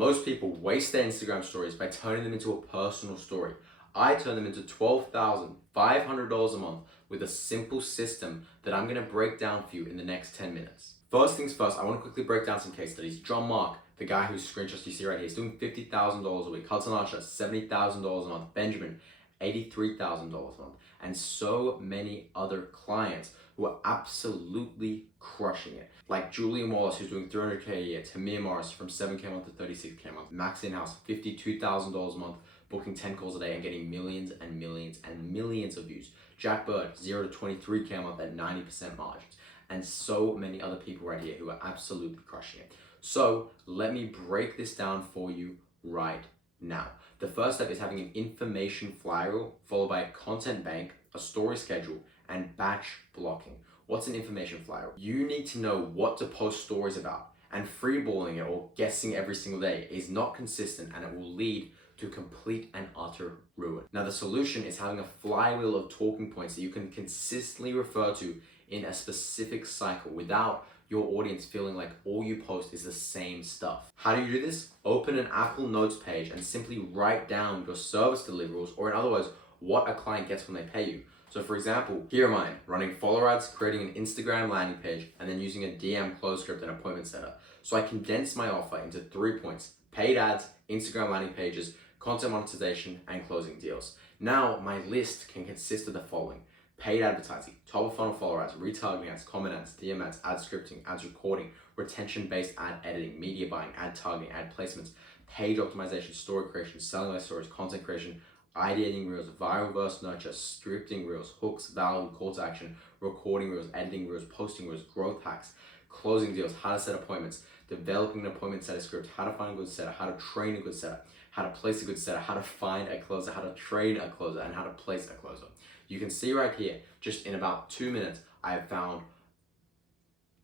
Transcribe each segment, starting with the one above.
Most people waste their Instagram stories by turning them into a personal story. I turn them into $12,500 a month with a simple system that I'm gonna break down for you in the next 10 minutes. First things first, I wanna quickly break down some case studies. John Mark, the guy whose screenshots you see right here, is doing $50,000 a week. Hudson Archer, $70,000 a month. Benjamin, $83,000 a month. And so many other clients who are absolutely crushing it. Like Julian Wallace, who's doing $300K a year. Tamir Morris from 7K a month to 36K a month. Max Inhouse, $52,000 a month, booking 10 calls a day and getting millions and millions and millions of views. Jack Bird, 0 to 23K a month at 90% margins. And so many other people right here who are absolutely crushing it. So let me break this down for you right now. The first step is having an information flywheel followed by a content bank, a story schedule, and batch blocking. What's an information flywheel? You need to know what to post stories about, and freeballing it or guessing every single day is not consistent and it will lead to complete and utter ruin. Now the solution is having a flywheel of talking points that you can consistently refer to in a specific cycle without your audience feeling like all you post is the same stuff. How do you do this? Open an Apple Notes page and simply write down your service deliverables, or in other words, what a client gets when they pay you. So for example, here are mine: running follower ads, creating an Instagram landing page, and then using a DM close script and appointment setter. So I condense my offer into 3 points: paid ads, Instagram landing pages, content monetization, and closing deals. Now my list can consist of the following: paid advertising, top of funnel follower ads, retargeting ads, comment ads, DM ads, ad scripting, ads recording, retention-based ad editing, media buying, ad targeting, ad placements, page optimization, story creation, selling less stories, content creation, ideating reels, viral verse nurture, scripting reels, hooks, value, call to action, recording reels, editing reels, posting reels, growth hacks, closing deals, how to set appointments, developing an appointment setter script, how to find a good setter, how to train a good setter, how to place a good setter, how to find a closer, how to train a closer, and how to place a closer. You can see right here, just in about 2 minutes, I have found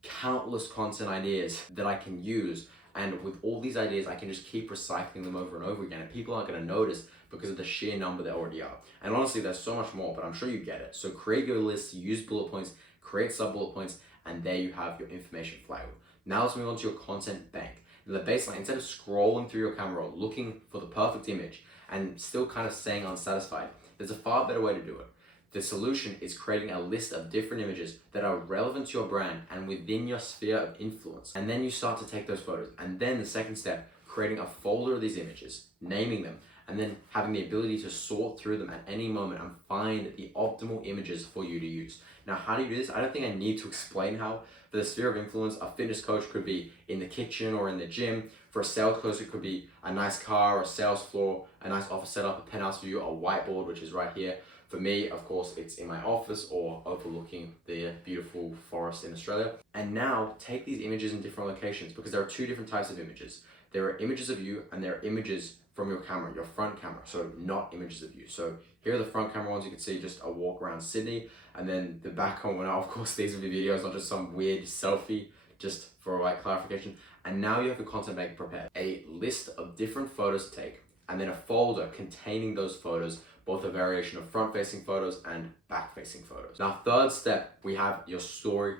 countless content ideas that I can use. And with all these ideas, I can just keep recycling them over and over again. And people aren't gonna notice because of the sheer number there already are. And honestly, there's so much more, but I'm sure you get it. So create your list, use bullet points, create sub-bullet points, and there you have your information flywheel. Now let's move on to your content bank. The baseline, instead of scrolling through your camera roll, looking for the perfect image and still kind of staying unsatisfied, there's a far better way to do it. The solution is creating a list of different images that are relevant to your brand and within your sphere of influence. And then you start to take those photos. And then the second step, creating a folder of these images, naming them, and then having the ability to sort through them at any moment and find the optimal images for you to use. Now, how do you do this? I don't think I need to explain how. For the sphere of influence, a fitness coach could be in the kitchen or in the gym. For a sales coach, it could be a nice car or a sales floor, a nice office setup, a penthouse view, a whiteboard, which is right here. For me, of course, it's in my office or overlooking the beautiful forest in Australia. And now take these images in different locations, because there are 2 different types of images. There are images of you and there are images from your camera, your front camera, so not images of you. So here are the front camera ones. You can see just a walk around Sydney, and then the back one, now of course these will be videos, not just some weird selfie, just for like clarification. And now you have the content bank prepared. A list of different photos to take, and then a folder containing those photos, both a variation of front-facing photos and back-facing photos. Now, third step, we have your story.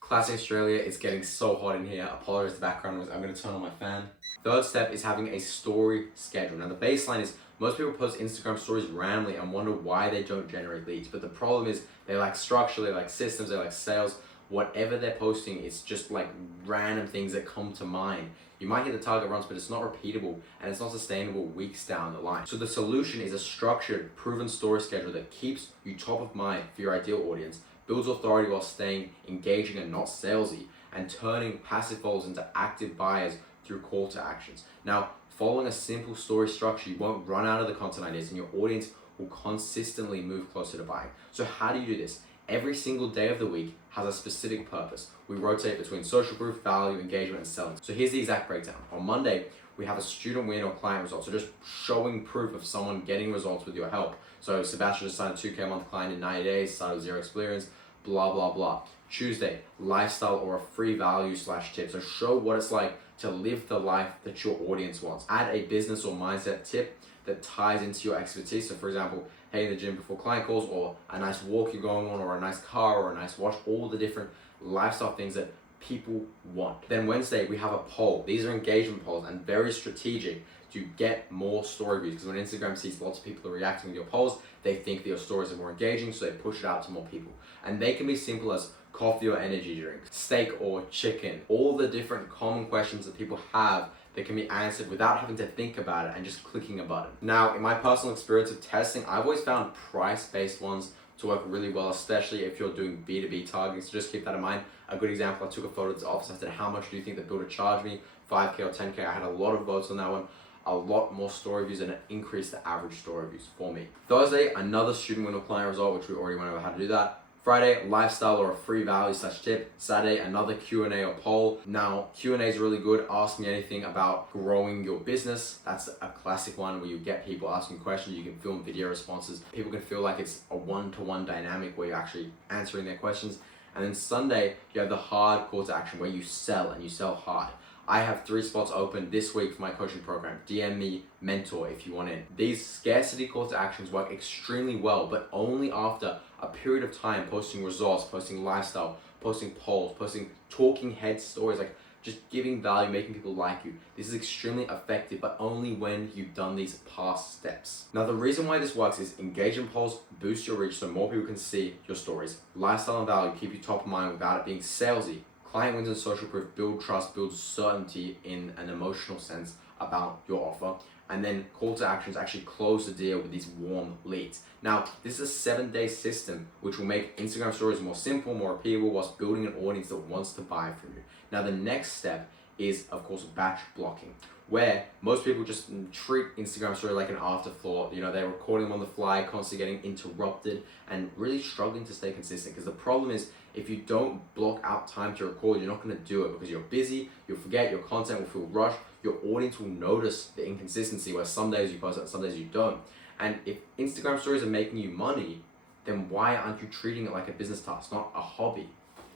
Classic Australia, it's getting so hot in here. Apologize for the background noise. I'm gonna turn on my fan. Third step is having a story schedule. Now, the baseline is most people post Instagram stories randomly and wonder why they don't generate leads. But the problem is they lack structure, they lack systems, they lack sales. Whatever they're posting, it's just like random things that come to mind. You might hit the target once, but it's not repeatable and it's not sustainable weeks down the line. So the solution is a structured, proven story schedule that keeps you top of mind for your ideal audience, builds authority while staying engaging and not salesy, and turning passive followers into active buyers through call to actions. Now, following a simple story structure, you won't run out of the content ideas and your audience will consistently move closer to buying. So how do you do this? Every single day of the week has a specific purpose. We rotate between social proof, value, engagement, and selling. So here's the exact breakdown. On Monday, we have a student win or client result. So just showing proof of someone getting results with your help. So Sebastian just signed a 2K a month client in 90 days, started with 0 experience, blah, blah, blah. Tuesday, lifestyle or a free value / tip. So show what it's like to live the life that your audience wants. Add a business or mindset tip that ties into your expertise. So for example, hey, in the gym before client calls, or a nice walk you're going on, or a nice car, or a nice watch, all the different lifestyle things that people want. Then Wednesday, we have a poll. These are engagement polls and very strategic to get more story views, because when Instagram sees lots of people are reacting to your polls, they think that your stories are more engaging, so they push it out to more people. And they can be simple as coffee or energy drinks, steak or chicken, all the different common questions that people have that can be answered without having to think about it and just clicking a button. Now, in my personal experience of testing, I've always found price-based ones to work really well, especially if you're doing B2B targeting. So just keep that in mind. A good example, I took a photo of this office. I said, how much do you think the builder charged me? 5K or 10K. I had a lot of votes on that one. A lot more story views, and it increased the average story views for me. Thursday, another student win or client result, which we already went over how to do that. Friday, lifestyle or a free value / tip. Saturday, another Q&A or poll. Now, Q&A is really good. Ask me anything about growing your business. That's a classic one where you get people asking questions. You can film video responses. People can feel like it's a one-to-one dynamic where you're actually answering their questions. And then Sunday, you have the hard call to action where you sell, and you sell hard. I have 3 spots open this week for my coaching program. DM me, mentor, if you want in. These scarcity call to actions work extremely well, but only after a period of time posting results, posting lifestyle, posting polls, posting talking head stories, like just giving value, making people like you. This is extremely effective, but only when you've done these past steps. Now, the reason why this works is engagement polls boost your reach so more people can see your stories. Lifestyle and value keep you top of mind without it being salesy. Client wins and social proof build trust, build certainty in an emotional sense about your offer. And then call to actions actually close the deal with these warm leads. Now, this is a 7-day system which will make Instagram stories more simple, more appealable, whilst building an audience that wants to buy from you. Now, the next step is, of course, batch blocking, where most people just treat Instagram story like an afterthought. You know, they're recording them on the fly, constantly getting interrupted, and really struggling to stay consistent. Because the problem is, if you don't block out time to record, you're not going to do it because you're busy, you'll forget, your content will feel rushed, your audience will notice the inconsistency where some days you post it and some days you don't. And if Instagram stories are making you money, then why aren't you treating it like a business task, not a hobby?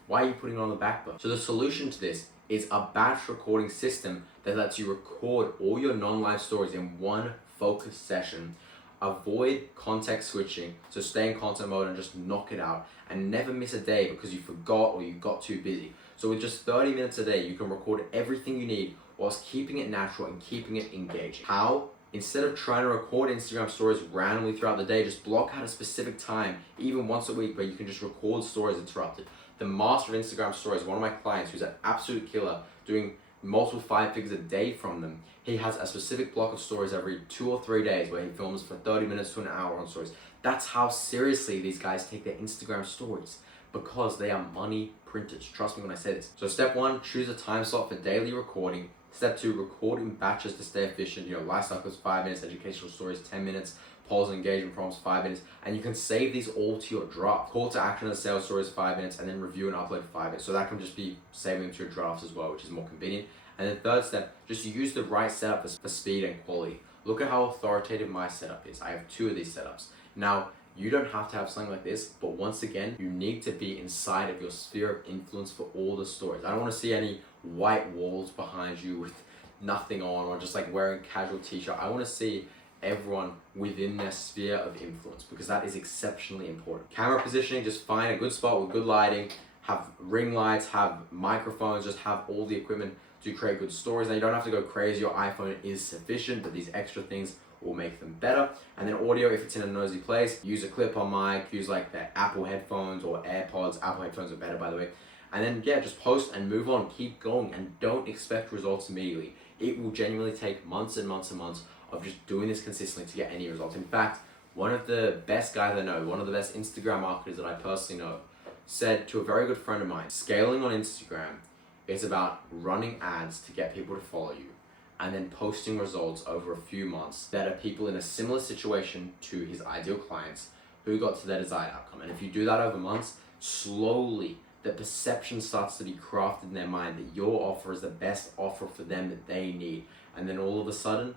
Why are you putting it on the back burner? So the solution to this is a batch recording system that lets you record all your non-live stories in one focused session. Avoid context switching, so stay in content mode and just knock it out, and never miss a day because you forgot or you got too busy. So with just 30 minutes a day, you can record everything you need whilst keeping it natural and keeping it engaging. How? Instead of trying to record Instagram stories randomly throughout the day, just block out a specific time, even once a week, where you can just record stories interrupted. The master of Instagram stories, one of my clients who's an absolute killer, doing multiple 5 figures a day from them, he has a specific block of stories every 2 or 3 days where he films for 30 minutes to an hour on stories. That's how seriously these guys take their Instagram stories, because they are money printers. Trust me when I say this. So step 1, choose a time slot for daily recording. Step 2, record in batches to stay efficient. You know, lifestyle clips 5 minutes, educational stories 10 minutes, polls and engagement prompts 5 minutes, and you can save these all to your draft. Call to action and sales stories 5 minutes, and then review and upload 5 minutes. So that can just be saving them to your drafts as well, which is more convenient. And then third step, just use the right setup for speed and quality. Look at how authoritative my setup is. I have 2 of these setups. Now, you don't have to have something like this, but once again, you need to be inside of your sphere of influence for all the stories. I don't want to see any white walls behind you with nothing on, or just like wearing casual t-shirt. I want to see everyone within their sphere of influence, because that is exceptionally important. Camera positioning, just find a good spot with good lighting, have ring lights, have microphones, just have all the equipment to create good stories. Now, you don't have to go crazy. Your iPhone is sufficient, but these extra things will make them better. And then audio, if it's in a noisy place, use a clip-on mic, use like the Apple headphones or AirPods. Apple headphones are better, by the way. And then, yeah, just post and move on, keep going, and don't expect results immediately. It will genuinely take months and months and months of just doing this consistently to get any results. In fact, one of the best guys I know, one of the best Instagram marketers that I personally know, said to a very good friend of mine, scaling on Instagram is about running ads to get people to follow you, and then posting results over a few months that are people in a similar situation to his ideal clients who got to their desired outcome. And if you do that over months, slowly the perception starts to be crafted in their mind that your offer is the best offer for them that they need. And then all of a sudden,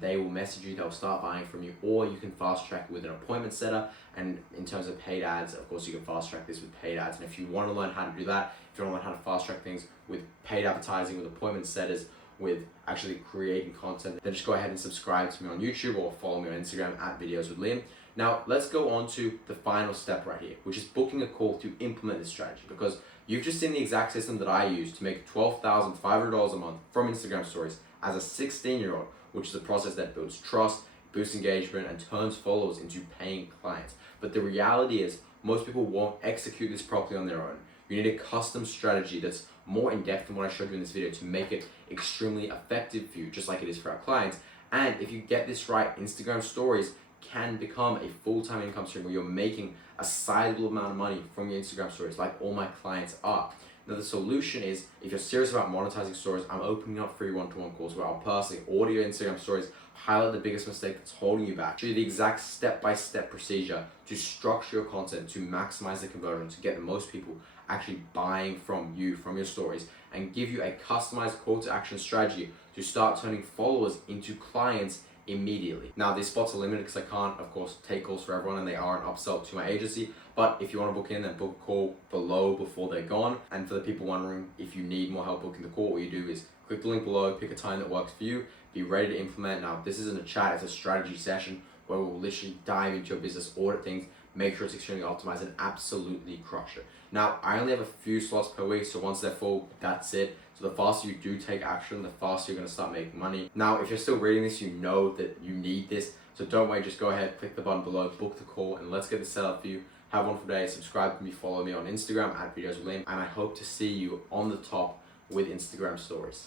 they will message you, they'll start buying from you, or you can fast track with an appointment setter. And in terms of paid ads, of course, you can fast track this with paid ads. And if you want to learn how to do that, if you want to learn how to fast track things with paid advertising, with appointment setters, with actually creating content, then just go ahead and subscribe to me on YouTube or follow me on Instagram at Videos with Liam. Now, let's go on to the final step right here, which is booking a call to implement this strategy, because you've just seen the exact system that I use to make $12,500 a month from Instagram stories as a 16-year-old, which is a process that builds trust, boosts engagement, and turns followers into paying clients. But the reality is, most people won't execute this properly on their own. You need a custom strategy that's more in depth than what I showed you in this video to make it extremely effective for you, just like it is for our clients. And if you get this right, Instagram stories can become a full-time income stream where you're making a sizable amount of money from your Instagram stories, like all my clients are. Now, the solution is, if you're serious about monetizing stories, I'm opening up free one-to-one calls where I'll personally order your Instagram stories, highlight the biggest mistake that's holding you back, show you the exact step-by-step procedure to structure your content to maximize the conversion, to get the most people actually buying from you, from your stories, and give you a customized call to action strategy to start turning followers into clients immediately. Now, these spots are limited because I can't, of course, take calls for everyone, and they are an upsell to my agency. But if you want to book in, then book a call below before they're gone. And for the people wondering if you need more help booking the call, what you do is click the link below, pick a time that works for you, be ready to implement. Now, this isn't a chat, it's a strategy session where we'll literally dive into your business, audit things, make sure it's extremely optimized, and absolutely crush it. Now, I only have a few slots per week, so once they're full, that's it. So the faster you do take action, the faster you're gonna start making money. Now, if you're still reading this, you know that you need this. So don't wait, just go ahead, click the button below, book the call, and let's get this set up for you. Have one for today, subscribe to me, follow me on Instagram @videos with Liam, and I hope to see you on the top with Instagram stories.